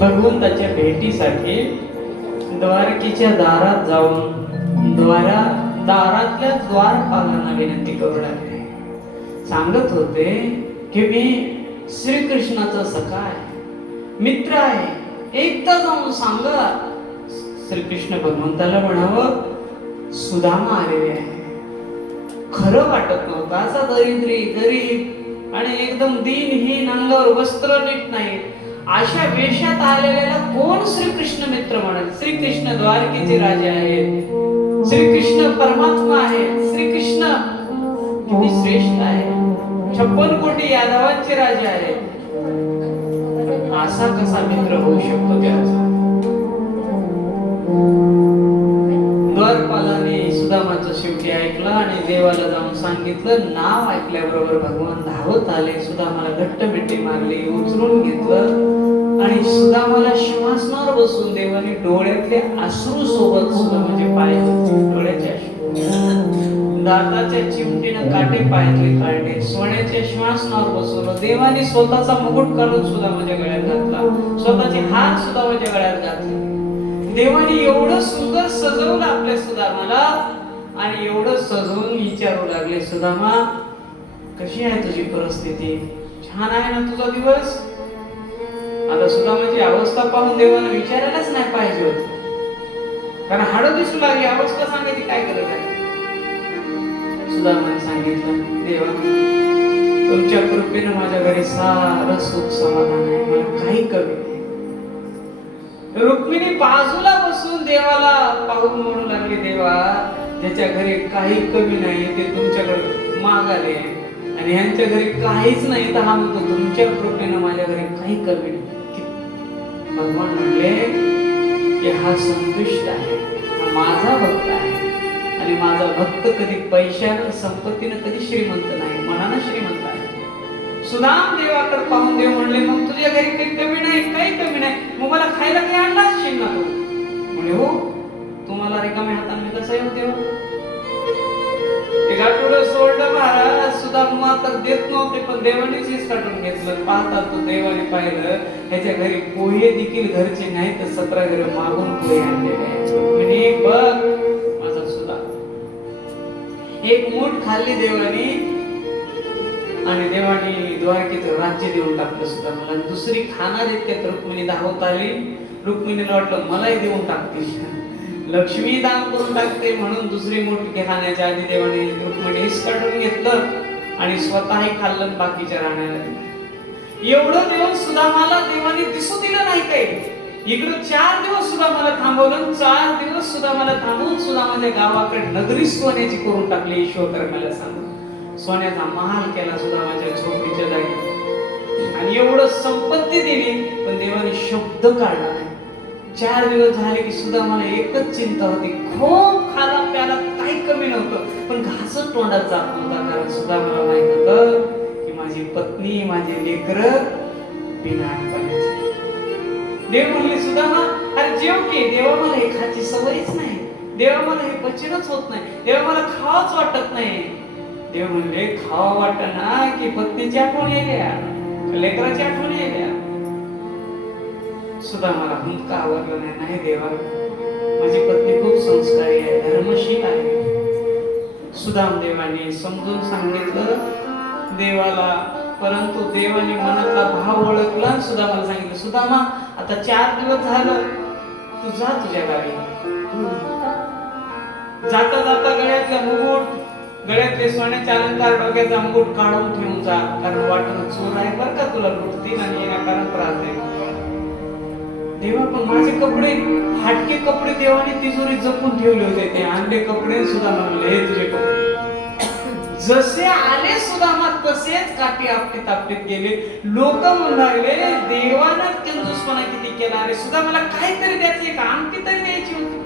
भगवंताच्या भेटीसाठी द्वारकेच्या दारात जाऊन दारातल्या द्वारपालांना विनंती करू लागले. सांगत होते की मी श्रीकृष्णाचा सखा आहे, मित्र आहे, एकदा जाऊन सांगा. श्रीकृष्ण भगवंताला म्हणावं, सुदामा आलेले आहे. खरं वाटत नव्हतं. असा दरिद्री गरीब आणि एकदम दीनहीन, अंगावर वस्त्र नीट नाही, अशा वेशात आलेल्याला कोण श्रीकृष्ण मित्र म्हणेल? श्रीकृष्ण द्वारकेचे राजे आहेत, श्रीकृष्ण परमात्मा आहे, श्रीकृष्ण किती श्रेष्ठ आहे, 56 कोटी यादवांचे राजे आहेत. असा कसा मित्र होऊ शकतो त्याचा? द्वारपालाने सुदामाचं शेवटी ऐकलं आणि देवाला जाऊन सांगितलं. नाव ऐकल्याबरोबर भगवान धावत आले, सुदामाला घट्ट मिठी मारली, उचलून घेतलं आणि सुदामाला सिंहासनावर बसून देवाने डोळ्यातले अश्रू सोबत सुदामाचे पाय धुतले. डोळ्याचे अश्रू, दाताच्या चिमटीनं काटे पायातले काढले, सोन्याच्या सिंहासनावर बसवलं. देवाने स्वतःचा मुकुट काढून सुदामाच्या गळ्यात घातला, स्वतःचे हात सुदामाच्या गळ्यात घातले. देवाने एवढं सुंदर सजवलं आपल्या सुदामाला आणि एवढं सजवून विचारू लागले, सुदामा कशी आहे तुझी परिस्थिती? छान आहे ना तुझा दिवस? आता सुदामाची अवस्था पाहून देवाने विचारायलाच नाही पाहिजे होत, कारण हाडं दिसू लागली. अवस्था सांगायची काय गरज आहे? सुदामाने सांगितलं, देवा तुमच्या कृपेने माझ्या घरी सारं सुख समाधान आहे, मला काही कमी नाही. रुक्मिणी बाजूला बसून देवाला पाहून म्हणू लागली, देवा ज्याच्या घरी काही कमी नाही ते तुमच्याकडे मागाले आणि ह्यांच्या घरी काहीच नाही तर हा म्हणतो तुमच्या कृपेनं माझ्या घरी काही कमी नाही. भगवान म्हणले की हा संतुष्ट आहे, हा माझा भक्त आहे आणि माझा भक्त कधी पैशानं संपत्तीनं कधी श्रीमंत नाही, मनानं श्रीमंत आहे. सुदाम देवाकडे पाहून देव म्हणले, मग तुझ्या घरी काही कमी नाही, काही कमी नाही, मग मला खायला काही आणलाच शिल ना तू? म्हणजे हो, तुम्हाला रिकाम्या हाताने मी कसं येऊ देव? एका पुढे सोडलं महाराज. सुदामा तर देत नव्हते, पण देवानेच हेच काढून घेतलं. पाहता तो देवाने पाहिलं ह्याच्या घरी पोहे देखील घरचे नाही तर 17 घर मागून पोहे आणलेले आहेत. म्हणजे बघ माझा सुदाम, एक मूठ खाल्ली देवाने आणि देवाने द्वारकेचं राज्य देऊन टाकलं सुदामाला. दुसरी खाणार इतक्यात रुक्मिणी धावत आली. रुक्मिणीला वाटलं मलाही देऊन टाकतील, लक्ष्मी दान करून टाकते म्हणून दुसरी मोठी खाण्याच्या आधी देवाने रुक्मिणीस काढून घेतलं आणि स्वतःही खाल्लं, बाकीच्या राहण्याला. एवढं दिवस सुदामाला देवाने दिसू दिलं नाही काही. इकडं 4 दिवस सुदामाला थांबवलं, 4 दिवस सुदामाला थांबवून सुदामाच्या गावाकडे नगरी सोन्याची करून टाकली. ईश्वरकर्माला सांगून सोन्याचा महाल केला सुदामाच्या झोपडीच्या जागी आणि एवढं संपत्ती दिली, पण देवाने शब्द काढला नाही. 4 दिवस झाले की सुदामाला एकच चिंता होती, खूप खाला प्याला काही कमी नव्हतं, पण घासच तोंडात जात नव्हता, कारण सुदामाला माहित होतं की माझी पत्नी, माझे लेकरं बिना पाण्याचे. देव म्हणले, सुदामा अरे जेव की. देवा मला हे खायची सवयच नाही, देवा मला हे पचनच होत नाही, देवा मला खावाच वाटत नाही. देव म्हणले, खावा वाटना की पत्नीची आठवण येल्या, लेकराची आठवण येल्या? सुदामाला हुंदका आवडला नाही. नाही देवा, माझी पत्नी खूप संस्कारी आहे, धर्मशील आहे. सुदाम देवाने समजून सांगितलं देवाला, परंतु देवाने मनातला भाव ओळखला. सुदामाला सांगितलं, सुदामा आता 4 दिवस झालं, तू जा तुझ्या गावी. जाता जाता गळ्यातला मुकुट, गळ्यातले सोन्याचे अलंकार, डोक्याचा मुकुट काढून ठेवून जा, कारण वाटणं चोर आहे बरं का, तुला लुटतील आणि कारण त्रास देईल. देवा पण माझे कपडे, फाटके कपडे देवाने तिजोरी जपून ठेवले होते, ते आणले कपडे. सुदामा म्हणले, हे तुझे कपडे. जसे आले सुदामा तसेच काठी आपटीत आपटीत गेले. लोक म्हणाले, देवानं कंजूसपणा किती केला, अरे सुदामाला काहीतरी द्यायचे का, आमटी तरी द्यायची होती.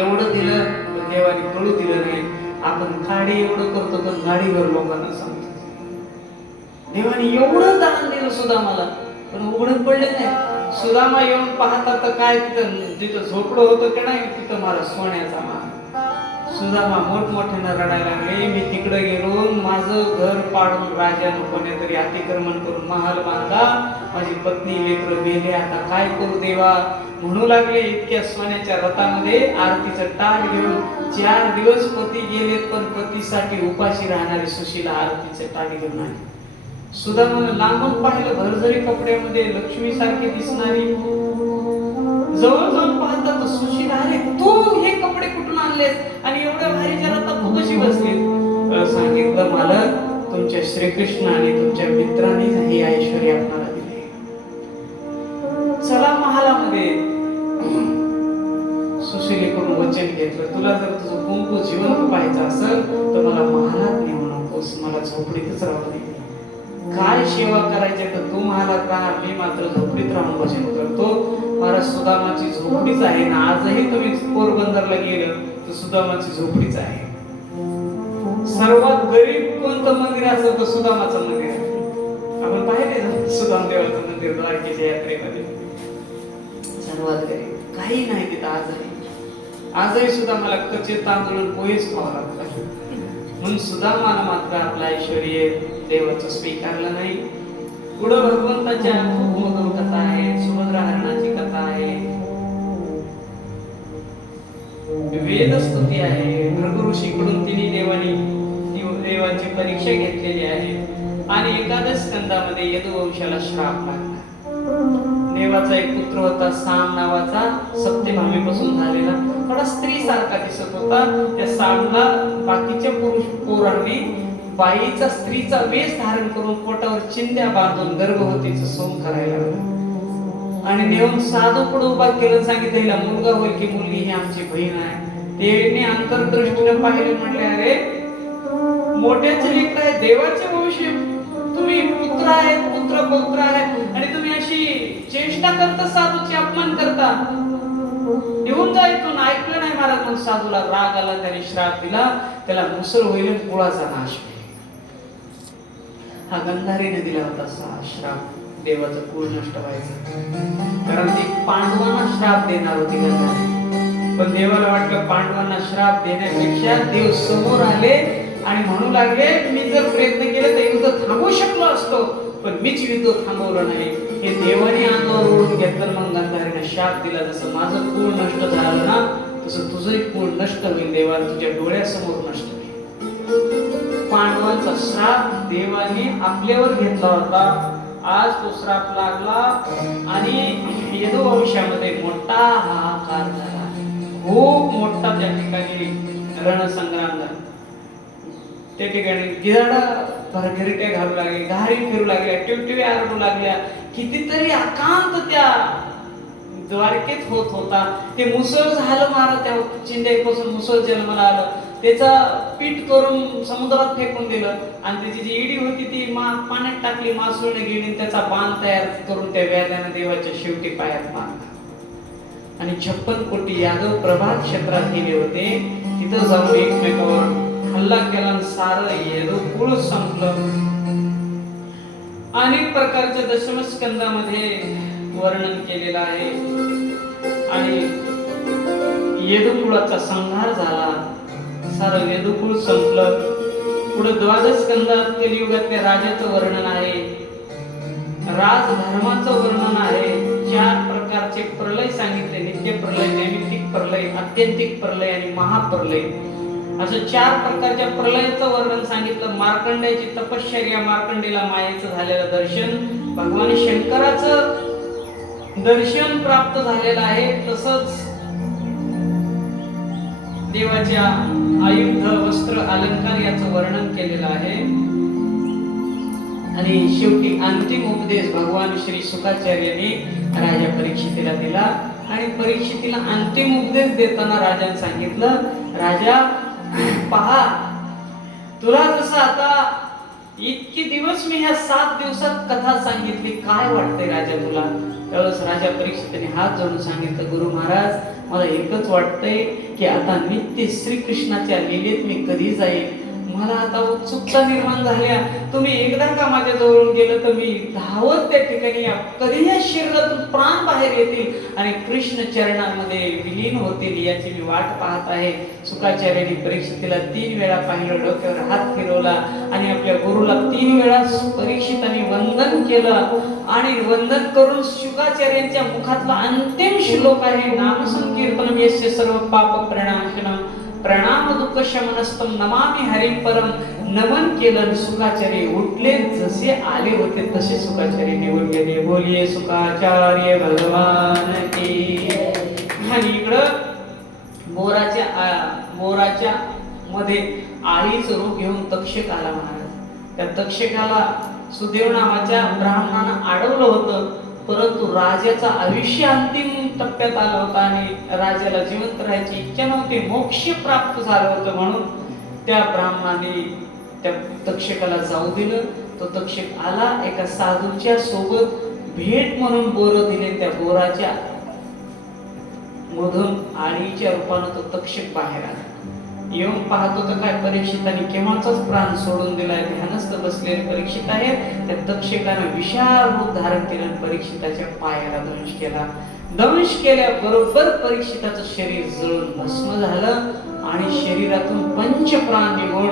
एवढं दिलं पण देवाने कळू दिलं नाही. आपण गाडी एवढं करतो पण गाडीवर लोकांना सांगतो. देवाने एवढं दान दिलं सुदामाला पण उघडून पडले नाही. सुदामा येऊन पाहता तर काय तिथं जिथं झोपडं होतं की नाही, तिथं मला सोन्याचा मान, सुदामा मोठमोठ्यानं रडायला लागले, मी तिकडे गेलो, माझं घर पाडून राजानं कोणीतरी अतिक्रमण करून महाल बांधला, माझी पत्नी लेकरं गेले, आता काय करू देवा म्हणू लागले. इतक्या सोन्याच्या रथामध्ये आरतीचं ताट घेऊन 4 दिवस पती गेलेत, पण पतीसाठी उपाशी राहणारी सुशीला आरतीचं ताट घेऊन आली. सुदामानं लांबून पाहिलं, भरजरी कपड्यामध्ये लक्ष्मी सारखी दिसणारी, जवळ जाऊन पाहता तर सुशीला, अरे तू हे कपडे कुठून आणलेस आणि एवढ्या भारीच्या रथात तू कशी बसली? सांगितलं, मालक तुमच्या श्रीकृष्ण आणि तुमच्या मित्रांनीच हे ऐश्वर्य आपल्याला दिले. चला महालामध्ये. सुशीलेकडून वचन घेतलं, तुला जर तुझं कुंकू जिवंत पाहायचं असेल तर मला महालात नेऊ नकोस, मला झोपडीतच राहू दे. काय सेवा करायची तर तू महालात राहा, मी मात्र झोपडीत राहून भजन करतो. महाराज सुदामाची झोपडीच आहे ना, आजही तुम्ही पोरबंदरला गेलं तर सुदामाची झोपडीच आहे. सर्वात गरीब कोणतं मंदिर असेल तर सुदामाचं मंदिर आहे. आपण पाहिले सुदाम देवाचं मंदिर द्वारकेच्या यात्रेमध्ये, सर्वात गरीब, काही नाही तिथं. आजही सुदामाला कच्चे तांदूळ पोहेच खावं लागतात. म्हणून सुदामानं मात्र आपलं ऐश्वर्य देवाचं स्वीकारलं नाही. पुढं भगवंताच्या खूप मधुर कथा आहे, सुभद्रा हरणाची कथा आहे, वेदस्तुती आहे. भृगु ऋषीकडून देवाची परीक्षा घेतलेली आहे. आणि एकादश स्कंदामध्ये यदुवंशाला श्राप लागला. देवाचा एक पुत्र होता साम नावाचा, सत्यभामेपासून झालेला, थोडा स्त्री सारखा दिसत होता. त्या सामला बाकीच्या पुरुष पोरांनी बाईचा स्त्रीचा वेश धारण करून पोटावर चिंध्या बांधून गर्भवतीचं सोंग करायला लागला. आणि नेऊन साधू पुढे उभा केलं, सांगितलं मुलगा होईल की मुलगी, ही आमची बहीण आहे. देवीने अंतर्दृष्टीने पाहिले, म्हणले अरे मोठ्याचे लेकर आहे, देवाचे वंशी, तुम्ही पुत्र आहेत, पुत्र पौत्र आहेत आणि तुम्ही अशी चेष्टा करता, साधूची अपमान करता, निघून जा इथून. ऐकलं नाही महाराज. म्हणून साधूला राग आला, त्याने श्राप दिला, त्याला मुसळ होईल, कुळाचा नाश होईल. हा गंधारीने दिला होता श्राप, देवाचं कुळ नष्ट व्हायचं. कारण ती पांडवांना श्राप देणार होती गंधारी, पण देवाला वाटलं पांडवांना श्राप देण्यापेक्षा देव समोर आले आणि म्हणू लागले, मी जर प्रयत्न केले तर युद्ध थांबवू शकलो असतो, पण मीच युद्ध थांबवलं नाही. हे देवाने अंगावर ओढून घेतलं. मग गंधारीने शाप दिला, जसं माझं कुळ नष्ट झालं ना तसं तुझंही कुळ नष्ट होईल, देवा तुझ्या डोळ्यासमोर नष्ट होईल. पांडवांचा श्राप देवाने आपल्यावर घेतला होता. आज तो श्राप लागला आणि यदुवंशामध्ये मोठा हाहाकार झाला. खूप मोठा त्या ठिकाणी रणसंग्राम झाला. त्या ठिकाणी गिधाडा भरघरीट्या घालू लागले, घारी फिरू लागल्या, टिवटिव्या आरडू लागल्या. कितीतरी आकांत त्या द्वारकेत होत होता. ते मुसळ झालं महाराज, त्या चिंध्यापासून मुसळ जन्माला आलं, त्याचा पीठ करून समुद्रात फेकून दिलं आणि त्याची जी इडी होती ती पाण्यात टाकली, मासुळने गेली, त्याचा बांध तयार करून त्या व्याधाने देवाच्या शेवटी पायात मारला. आणि 56 कोटी यादव प्रभात क्षेत्रात गेले होते. तिथं जाऊन एकमेकावर हल्ला केला, सारं येदो कुळ संपलं. अनेक प्रकारच्या दशमस्कंदामध्ये वर्णन केलेलं आहे. आणि यदुकुळाचा संहार झाला, सारं यदुकुळ संपलं. पुढे द्वादश स्कंदात कलियुगातल्या राजाचं वर्णन आहे, राजधर्माचं वर्णन आहे. 4 प्रकारचे प्रलय सांगितले, नित्य प्रलय, नैमित्तिक प्रलय, आत्यंतिक प्रलय आणि महाप्रलय. असं 4 प्रकारच्या प्रलयाचं वर्णन सांगितलं. मार्कंडेयाची तपश्चर्या, मार्कंडेला मायेचं झालेलं दर्शन, भगवान शंकराचं दर्शन प्राप्त झालेलं आहे. तसंच देवाच्या आयुध, वस्त्र, अलंकार याचं वर्णन केलेलं आहे. आणि शेवटी अंतिम उपदेश भगवान श्री शुकाचार्यांनी राजा परीक्षितीला दिला. आणि परीक्षितीला अंतिम उपदेश देताना राजाने सांगितलं, राजा पहा, तुला जसं आता इतके दिवस मी ह्या 7 दिवसात कथा सांगितली, काय वाटतंय राजा तुला? त्यावेळेस राजा परीक्षिताने हात जोडून सांगितलं, गुरु महाराज, मला एकच वाटतंय की आता नित्य श्रीकृष्णाच्या लीलेत मी कधी जाईल. मला आता उत्सुकता निर्माण झाल्या, तुम्ही एकदा का माझ्या जवळून गेलं तर मी धावत त्या ठिकाणी कधी या शरीरातून प्राण बाहेर येतील आणि कृष्ण चरणांमध्ये विलीन होतील याची मी वाट पाहत आहे. शुकाचार्यांनी परीक्षितीला 3 वेळा पाहिलं, डोक्यावर हात फिरवला आणि आपल्या गुरुला 3 वेळा परीक्षितांनी वंदन केलं आणि वंदन करून शुकाचार्यांच्या मुखातला अंतिम श्लोक आहे, नामसंकीर्तनम यस्य सर्व पाप प्रणाशनम प्रणाम दुःख शमनस्तम नमामि हरिं परम. नमन केलं, शुकाचार्य उठले, जसे आले होते तसे शुकाचार्य निघून गेले. बोलिये शुकाचार्य भगवान की. आणि इकडं बोराच्या मध्ये आळीचं रूप घेऊन तक्षक आला महाराज. त्या तक्षकाला सुदेव नावाच्या ब्राह्मणानं अडवलं होतं, परंतु राजाचं आयुष्य अंतिम टप्प्यात आलं होतं आणि राजाला जिवंत राहायची इच्छा नव्हती, मोक्ष प्राप्त झालं होतं. म्हणून त्या ब्राह्मणाने त्या तक्षकाला जाऊ दिलं. तो तक्षक आला, एका साधूच्या सोबत भेट म्हणून बोर दिले. त्या बोराच्या मधून आळीच्या रूपानं तो तक्षक बाहेर आला. येऊन पाहतो तर काय, परीक्षितांनी केव्हाचाच प्राण सोडून दिलाय. ध्यानस्थ बसलेले परीक्षित आहेत. त्या तक्षकानं विशाल रूप धारण केलं, परीक्षिताच्या पायाला दंश केला. दंश केल्याबरोबर परीक्षिताचं शरीर जळून भस्म झालं आणि शरीरातून पंचप्राण निघून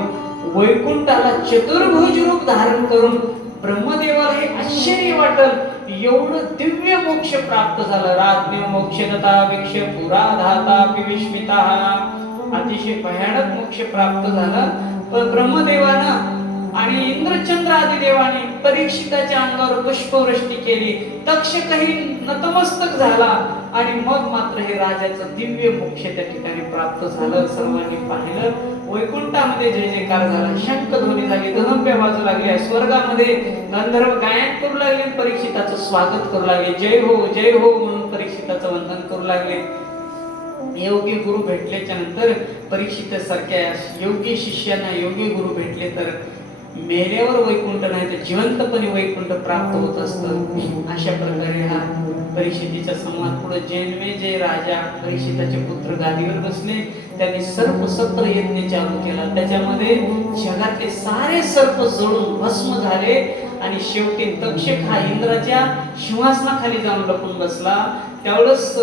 वैकुंठाला चतुर्भुज रूप धारण करून ब्रह्मदेवाला हे आश्चर्य वाटल, एवढं दिव्य मोक्ष प्राप्त झालं. राज्ञ मोक्षदता वीक्ष पुरा धाता विस्मिता. अतिशय भयानक मोक्ष प्राप्त झाला. ब्रह्मदेवानं आणि इंद्रचंद्र आदी देवाने परीक्षिताच्या अंगावर पुष्पवृष्टी केली. तक्षकही नतमस्तक झाला आणि मग मात्र हे राजाचं दिव्य मोक्ष त्या ठिकाणी प्राप्त झालं. सर्वांनी पाहिलं. वैकुंठामध्ये जय जयकार झाला, शंखध्वनी झाली, दहंब्या वाजू लागल्या. स्वर्गामध्ये गंधर्व गायन करू लागले, परीक्षिताचं स्वागत करू लागले. जय हो म्हणून परीक्षिताचं वंदन करू लागले. योग्य गुरु भेटल्याच्या नंतर परीक्षितासारख्या योग्य शिष्यांना योग्य गुरु भेटले तर मेल्यावर वैकुंठ नाही तर जिवंतपणे वैकुंठ प्राप्त होत असतं. अशा प्रकारे हा परीक्षितीचा संवाद पुढे जन्मेजय राजा परीक्षिताचे पुत्र गादीवर बसले. त्यांनी सर्प सत्र यज्ञ चालू केला. त्याच्यामध्ये जगातले सारे सर्प जळून भस्म झाले आणि शेवटी तक्षक हा इंद्राच्या सिंहासनाखाली जाऊन लपून बसला. त्यावेळेस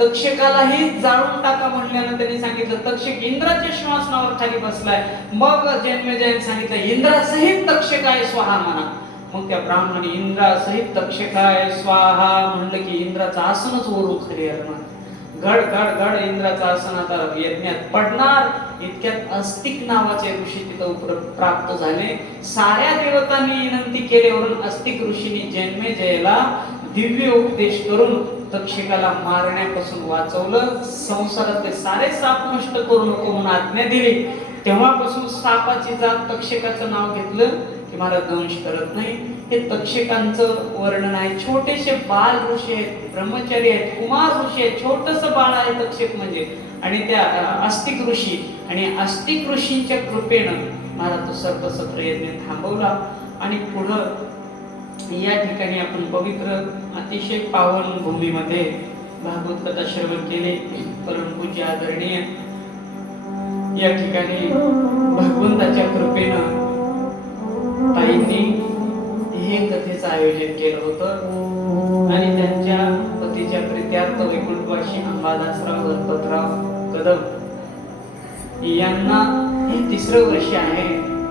तक्षकालाही जाळून टाका म्हणल्यानं त्यांनी सांगितलं, तक्षक इंद्राच्या सिंहासनावर खाली बसलाय. मग जन्मेजयाने सांगितलं, इंद्रासहित तक्षकाय स्वाहा म्हणा. मग त्या ब्राह्मणाने इंद्रासहित तक्षकाय स्वाहा म्हणलं की इंद्राचं आसनच वरून खाली येणार. घड घड घड इंद्राचं आसन आता यज्ञात पडणार. इतक्यात अस्तिक नावाचे ऋषी तिथं प्राप्त झाले. साऱ्या देवतांनी विनंती केल्यावरून अस्तिक ऋषींनी जन्मेजयाला दिव्य उपदेश करून तक्षकाला मारण्यापासून वाचवलं. संसारातले सारे साप नष्ट करू नको म्हणून आज्ञा दिली. तेव्हापासून सापाची जात तक्षकाचं नाव घेतलं की महाराज दंश करत नाही. हे तक्षकांचं वर्णन आहे. छोटेसे बाल ऋषी आहेत, ब्रह्मचारी आहेत, कुमार ऋषी आहेत, छोटस बाळ आहे तक्षक म्हणजे. आणि त्या अस्तिक ऋषी आणि अस्तिक ऋषींच्या कृपेनं महाराज तो सर्पसत्र यज्ञ थांबवला. आणि पुढं या ठिकाणी आपण पवित्र अतिशय पावन भूमीमध्ये भागवत कथा श्रवण केले. परमपूज्य आदरणीय या ठिकाणी भगवंताच्या कृपेनं ताईंनी हे कथेचं आयोजन केलं होतं आणि त्यांच्या पतीच्या प्रित्यार्थ वैकुंठवासी अंबादासराव गणपतराव कदम यांना हे 3रं वर्ष आहे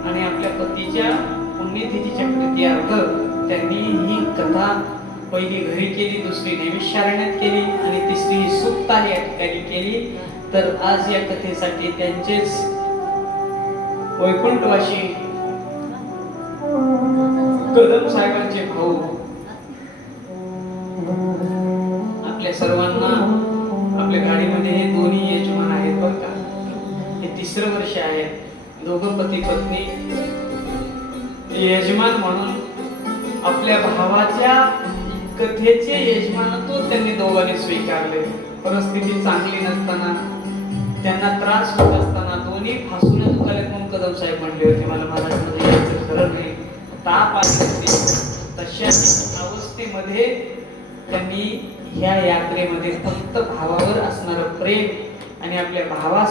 आणि आपल्या पतीच्या पुण्यतिथीच्या प्रित्यार्थ त्यांनी ही कथा पहिली घरी केली, दुसरी नैमिषारण्यात केली आणि तिसरी सुक्ता या ठिकाणी केली. तर आज या कथेसाठी त्यांचेच वैकुंठवासी कदम साहेबांचे भाऊ आपल्या सर्वांना आपल्या गाडीमध्ये हे दोन्ही यजमान आहेत बरं का. हे 3रं वर्ष आहे. दोघं पती पत्नी यजमान म्हणून आपल्या भावाच्या कथेचे यजमानत्व त्यांनी दोघांनी स्वीकारले. परिस्थिती चांगली नसताना, त्यांना त्रास होत असताना, दोन्ही फासून दुखायला म्हणून कदम साहेब म्हणले होते मला महाराजमध्ये यायचं खरं नाही, ताप आले होते. तशा अवस्थेमध्ये त्यांनी ह्या यात्रेमध्ये फक्त भावावर असणारं प्रेम आणि आपल्या भावा